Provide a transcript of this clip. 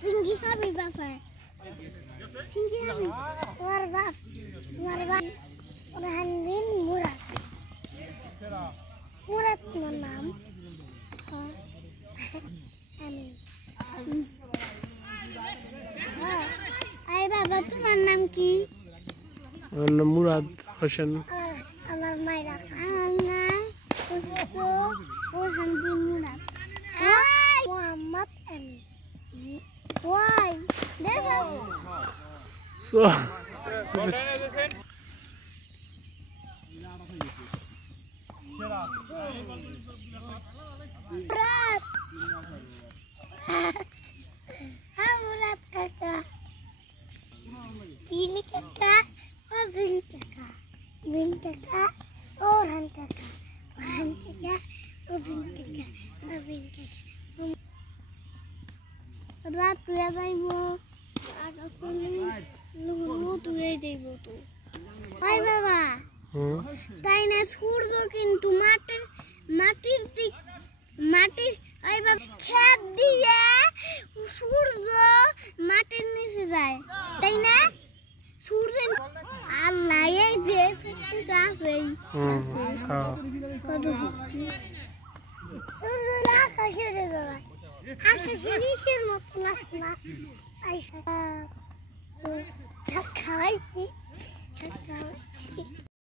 Tinggi kami bapak. Tinggi kami. Warba. Orhandin Murad. Murad menam. Amin. Ay বাবা তোমার নাম কি? আমার নাম মুরাদ হোসেন। আমার মায়ের নাম ওরহানবিন মুরাদ। মোহাম্মদ আমিন। Why? This is So Murad. Murad kakak. Pilih kakak, bin kakak. Bin kakak, Orhan kakak. Orhan kakak, bin kakak. Bin kakak. রাত তুই যাইব তুই যাইব তো ভাই বাবা তাই না সূর্য কিন্তু মাটির ওই বাবা খেত দিয়ে সূর্য মাটির নিচে যায় তাই না সূর্য আল্লাহ এই যে সত্যি আছে কত সূর্য আকাশে যায় আকাশে নিচের মতো না আইসা খাওয়াইছি